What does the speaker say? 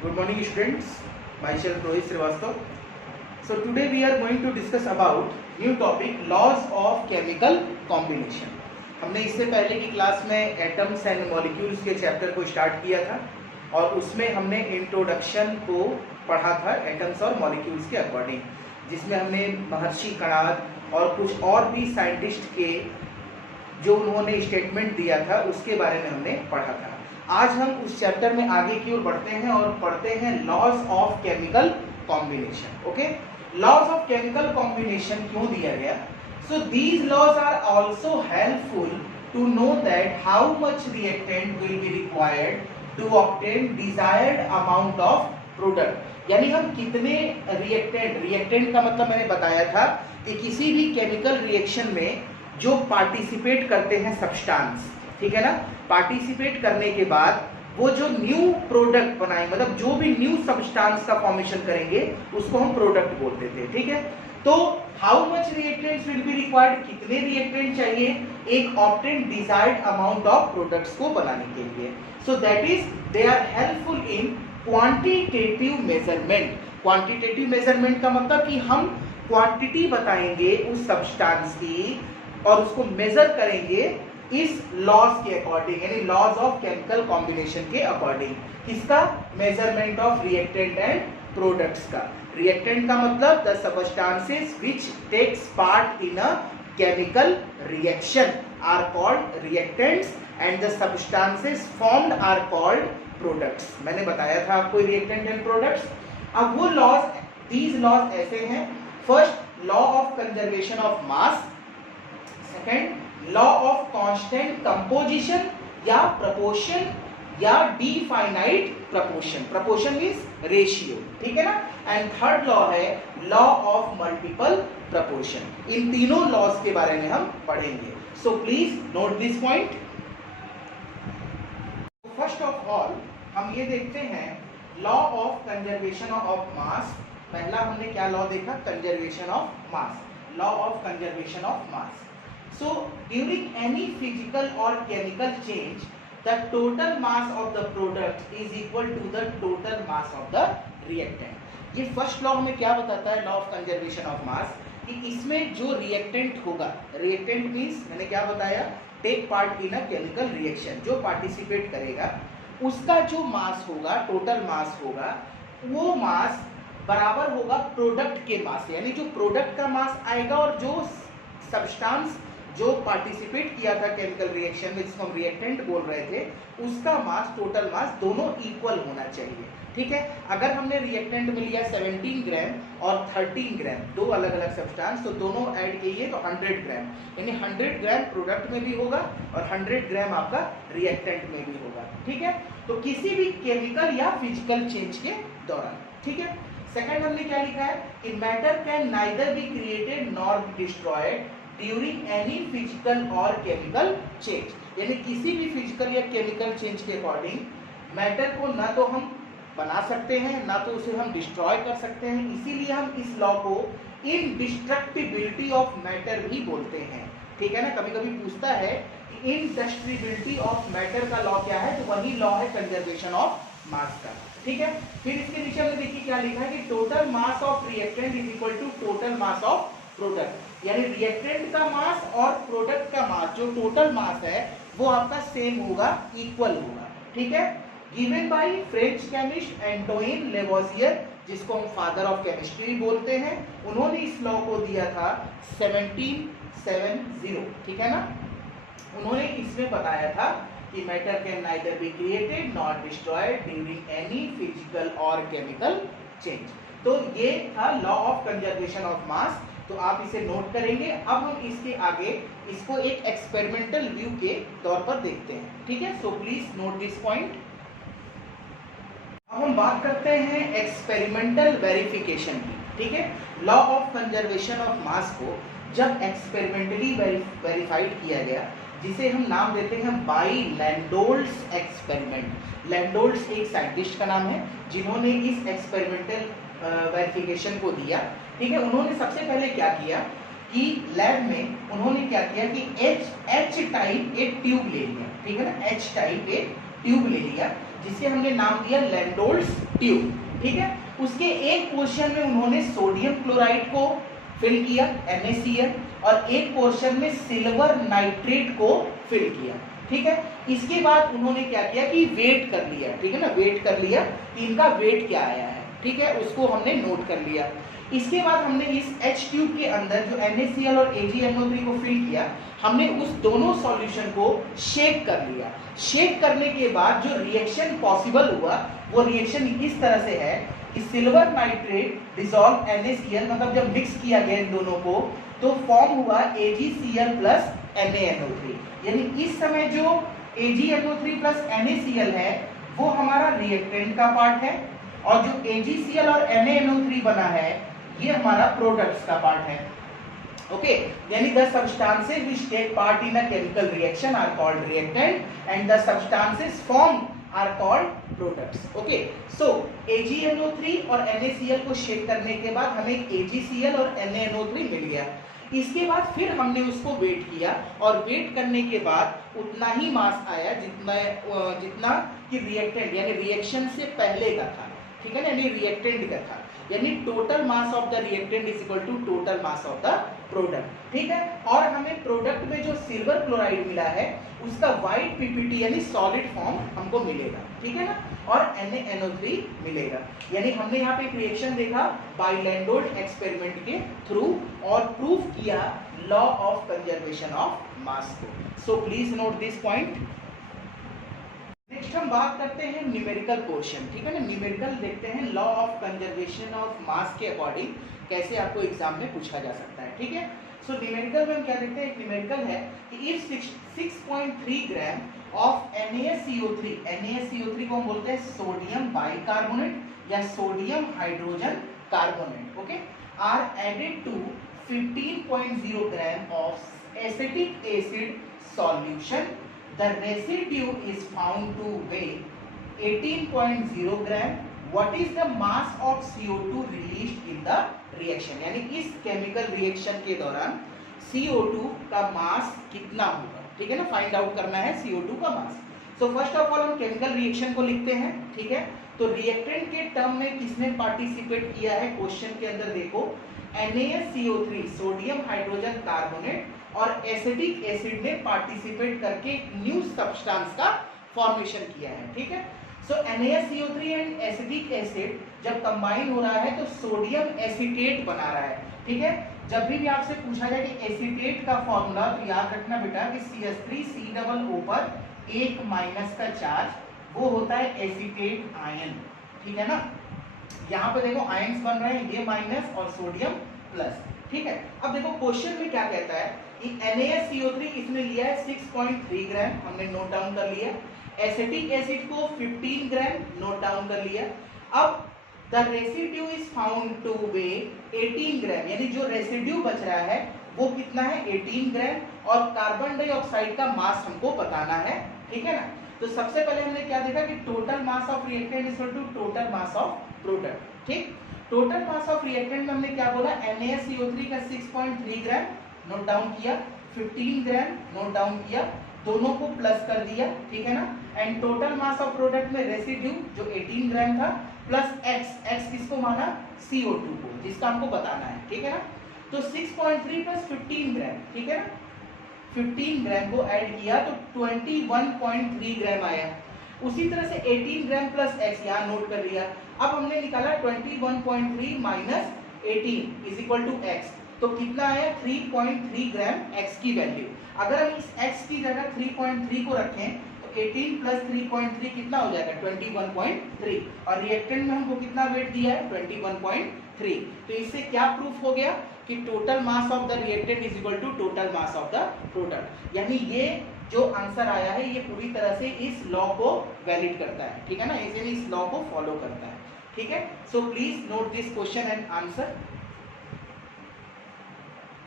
Good morning students, myself Rohit Srivastava. So today we are going to discuss about new topic laws of chemical combination. हमने इससे पहले की class में atoms and molecules के chapter को start किया था और उसमें हमने इंट्रोडक्शन को पढ़ा था एटम्स और मॉलिक्यूल्स के अकॉर्डिंग, जिसमें हमने महर्षि कणाद और कुछ और भी साइंटिस्ट के जो उन्होंने स्टेटमेंट दिया था उसके बारे में हमने पढ़ा था। आज हम उस चैप्टर में आगे की ओर बढ़ते हैं और पढ़ते हैं laws of chemical combination. Okay, laws of chemical combination क्यों दिया गया? So these laws are also helpful to know that how much reactant will be required to obtain desired amount of product. यानी हम कितने रिएक्टेंट का मतलब मैंने बताया था कि किसी भी केमिकल रिएक्शन में जो पार्टिसिपेट करते हैं सब्सटेंस, ठीक है ना, पार्टिसिपेट करने के बाद वो जो न्यू प्रोडक्ट बनाए, मतलब जो भी न्यू सब्सटेंस का फॉर्मेशन करेंगे उसको हम प्रोडक्ट बोलते थे। ठीक है, तो how much reactants will be required, कितने रिएक्टेंट चाहिए एक obtain desired amount of products को बनाने के लिए। So that is they are helpful in quantitative measurement. Quantitative measurement का मतलब कि हम क्वांटिटी बताएंगे उस सब्सटेंस की और उसको मेजर करेंगे इस लॉज के अकॉर्डिंग, यानी लॉज ऑफ केमिकल कॉम्बिनेशन के अकॉर्डिंग। किसका? Measurement of reactant and products का। रिएक्टेंट का मतलब the substances which takes part in a chemical reaction are called reactants and the substances formed are called products. मैंने बताया था आपको रिएक्टेंट एंड प्रोडक्ट्स। अब वो लॉज, दीज लॉज ऐसे हैं। First, law of conservation of mass. Second, law of constant composition या proportion या definite proportion. Proportion means ratio, ठीक है ना। एंड थर्ड लॉ है लॉ ऑफ मल्टीपल प्रपोर्शन। इन तीनों लॉज के बारे में हम पढ़ेंगे। सो please note this point. First of all हम ये देखते हैं लॉ ऑफ कंजर्वेशन ऑफ मास। पहला हमने क्या लॉ देखा? Conservation of mass, law of conservation of mass. So during any physical or chemical change, the total mass of the product is equal to the total mass of the reactant। ये first law हमें क्या बताता है? Law of conservation of मास, कि इसमें जो reactant होगा, reactant means मैंने क्या बताया? Take part in a chemical reaction, जो पार्टिसिपेट करेगा उसका जो मास होगा, टोटल मास होगा, वो मास बराबर होगा प्रोडक्ट के मास से। यानी जो प्रोडक्ट का मास आएगा और जो सब्सटेंस जो पार्टिसिपेट किया था केमिकल रिएक्शन में, जिसको हम रिएक्टेंट बोल रहे थे, उसका मास, टोटल मास दोनों इक्वल होना चाहिए। ठीक है, अगर हमने रिएक्टेंट में लिया 17 ग्राम और 13 ग्राम, दो अलग अलग सब्सटेंस, तो दोनों ऐड किए तो 100 ग्राम, यानी 100 ग्राम प्रोडक्ट में भी होगा और 100 ग्राम आपका रिएक्टेंट में भी होगा। ठीक है, तो किसी भी केमिकल या फिजिकल चेंज के दौरान। ठीक है, सेकंड हमने क्या लिखा है कि matter can neither be created nor be destroyed during any physical और केमिकल चेंज। यानी किसी भी फिजिकल या केमिकल चेंज के अकॉर्डिंग मैटर को ना तो हम बना सकते हैं ना तो उसे हम डिस्ट्रॉय कर सकते हैं। इसीलिए हम इस लॉ को इनडिस्ट्रक्टिबिलिटी ऑफ मैटर भी बोलते हैं। ठीक है ना, कभी कभी पूछता है कि इनडिस्ट्रक्टिबिलिटी ऑफ मैटर का लॉ क्या है, तो वही लॉ है कंजर्वेशन ऑफ मास का। ठीक है, फिर इसके नीचे हमने देखिए क्या लिखा है कि total mass of reactant is equal to total mass of product. यानी रिएक्टेंट का मास और प्रोडक्ट का मास, जो टोटल मास है, वो आपका सेम होगा, इक्वल होगा। ठीक है, given by French chemist Antoine Lavoisier, जिसको हम फादर ऑफ केमिस्ट्री बोलते हैं। उन्होंने इस लॉ को दिया था 1770। ठीक है ना, उन्होंने इसमें बताया था कि matter can neither be created not destroyed during any physical और केमिकल चेंज। तो ये था लॉ ऑफ कंजर्वेशन ऑफ मास, तो आप इसे नोट करेंगे। अब हम इसके आगे इसको एक एक्सपेरिमेंटल व्यू के तौर पर देखते हैं। ठीक है, सो प्लीज नोट दिस पॉइंट। अब हम बात करते हैं एक्सपेरिमेंटल वेरिफिकेशन की। ठीक है, law of conservation of mass को जब एक्सपेरिमेंटली वेरीफाइड किया गया, जिसे हम नाम देते हैं बाई लैंडोल्स एक्सपेरिमेंट। लैंडोल्स एक साइंटिस्ट का नाम है जिन्होंने इस एक्सपेरिमेंटल वेरिफिकेशन को दिया। ठीक है, उन्होंने सबसे पहले क्या किया कि लैब में उन्होंने क्या किया कि एच टाइप एक ट्यूब ले लिया। ठीक है ना, एच टाइप एक ट्यूब ले लिया जिसे हमने नाम दिया लैंडोल्स ट्यूब, ठीक है। उसके एक पोर्शन में उन्होंने सोडियम क्लोराइड को फिल किया NaCl, और एक पोर्शन में सिल्वर नाइट्रेट को फिल किया, ठीक है। इसके बाद उन्होंने क्या किया कि वेट कर लिया, ठीक है ना, वेट कर लिया कि इनका वेट क्या आया है, ठीक है, उसको हमने नोट कर लिया। इसके बाद हमने इस H ट्यूब के अंदर जो NaCl और AgNO3 को फिल किया, हमने उस दोनों सॉल्यूशन को शेक कर लिया। शेक करने के बाद जो रिएक्शन पॉसिबल हुआ वो रिएक्शन इस तरह से है कि सिल्वर नाइट्रेट डिसॉल्व NaCl, मतलब जब मिक्स किया गया इन दोनों को तो फॉर्म हुआ AgCl प्लस NaNO3। यानी इस समय जो AgNO3 प्लस NaCl है वो हमारा रिएक्टेंट का पार्ट है, और जो AgCl और NaNO3 बना है ये हमारा प्रोडक्ट्स का पार्ट है। ओके, यानी the substances which take part in a chemical reaction are called reactant and the substances formed are called products. Okay, so AgNO3 और NaCl को शेक करने के बाद हमें AgCl और NaNO3 मिल गया। इसके बाद फिर हमने उसको वेट किया, और वेट करने के बाद उतना ही मास आया जितना कि रिएक्टेंट यानी रिएक्शन से पहले का था, ठीक है ना, यानी रिएक्टेंट का था। यानी total mass of the reactant is equal to total mass of the product, ठीक है। और हमें प्रोडक्ट में जो सिल्वर क्लोराइड मिला है उसका वाइट पीपीटी यानी सॉलिड फॉर्म हमको मिलेगा, ठीक है ना, और NaNO3 मिलेगा। यानी हमने यहाँ पे एक रिएक्शन देखा बाय लैंडोल्ट एक्सपेरिमेंट के थ्रू और प्रूव किया law of conservation of mass को। So please note this point. Next हम बात करते हैं न्यूमेरिकल पोर्शन, ठीक है ना। न्यूमेरिकल देखते हैं लॉ ऑफ कंजर्वेशन ऑफ मास के अकॉर्डिंग कैसे आपको एग्जाम में पूछा जा सकता है, ठीक है। सो न्यूमेरिकल में हम क्या देखते हैं, एक न्यूमेरिकल है कि if 6.3 gram of NaCO3, NaCO3 को हम बोलते हैं सोडियम बाइकार्बोनेट या sodium hydrogen carbonate, okay, are added to 15.0 gram of acetic acid solution, the residue is found to weigh 18.0 gram. What is the mass of CO2 released in the reaction? यानी इस chemical reaction के दौरान CO2 का मास कितना होगा, ठीक है ना, फाइंड आउट करना है CO2 का मास। सो फर्स्ट ऑफ ऑल हम केमिकल रिएक्शन को लिखते हैं, ठीक है। तो रिएक्टेंट के टर्म में किसने पार्टिसिपेट किया है, क्वेश्चन के अंदर देखो NaCO3 सोडियम हाइड्रोजन कार्बोनेट और एसिडिक एसिड ने पार्टिसिपेट करके एक न्यू सब्सटेंस का फॉर्मेशन किया है, ठीक है। सो NaCO3 एंड एसिडिक एसिड जब कंबाइन हो रहा है तो सोडियम एसीटेट बना रहा है, ठीक है। जब भी आपसे पूछा जाए कि एसीटेट का फॉर्मूला तो याद रखना बेटा कि CH3C पर एक माइनस का चार्ज वो होता है एसीटेट आयन, ठीक है ना। यहाँ पे देखो आयन्स बन रहे हैं, ये माइनस और सोडियम प्लस, ठीक है। अब देखो क्वेश्चन में क्या कहता है कि NaCO3 इसने लिया है 6.3 ग्राम, हमने नोट डाउन कर लिया। एसिटिक एसिड को 15 ग्राम नोट डाउन कर लिया। अब the residue is found two way 18 ग्राम, यानी जो रेसिड्यू बच रहा है वो कितना है 18 ग्राम, और कार्बन डाइऑक्साइड का मास हमको बताना है, ठीक है ना। तो सबसे पहले हमने क्या देखा कि total mass of reactant is equal to total mass of product, ठीक। टोटल मास ऑफ रिएक्टेंट में हमने क्या बोला, NaCO3 का 6.3 ग्राम नोट डाउन किया, 15 ग्राम नोट डाउन किया, दोनों को प्लस कर दिया, ठीक है ना। And total mass of product में रेसिड्यू जो 18 ग्राम था प्लस x किसको माना, CO2 को, जिसका हमको बताना है, ठीक है ना। तो 6.3 प्लस 15 ग्राम, ठीक है ना, 15 ग्राम को ऐड किया तो 21.3 ग्राम आया। उसी तरह से 18 ग्राम प्लस x यहाँ नोट कर लिया। अब हमने निकाला 21.3 minus 18 is equal to x, तो कितना आया 3.3 ग्राम x की वैल्यू। अगर हम इस x की जगह 3.3 को रखें तो 18 प्लस 3.3 कितना हो जाएगा 21.3, और रिएक्टेंट में हमको कितना वेट दिया है 21.3। तो इससे क्या प्रूफ हो गया कि total mass of the reactant is equal to total mass of the product. यानी ये जो आंसर आया है ये पूरी तरह से इस लॉ को वैलिड करता है, ठीक है ना, इसलिए इस लॉ को फॉलो करता है, ठीक है। सो please note this question and answer.